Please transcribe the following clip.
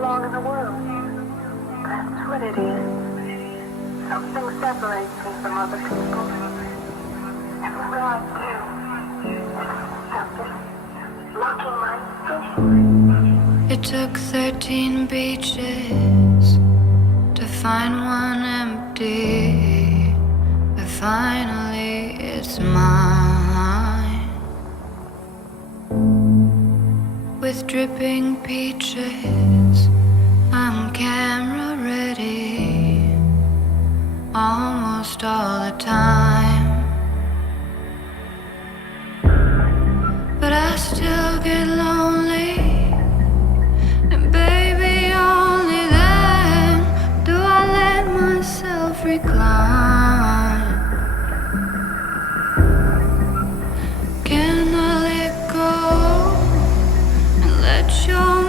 belong in the world. That's what it is. Something separates me from other people. Everywhere I do, something blocking my vision. It took 13 beaches to find one empty, but finally it's mine. With dripping peaches, I'm camera ready almost all the time. But I still get lonely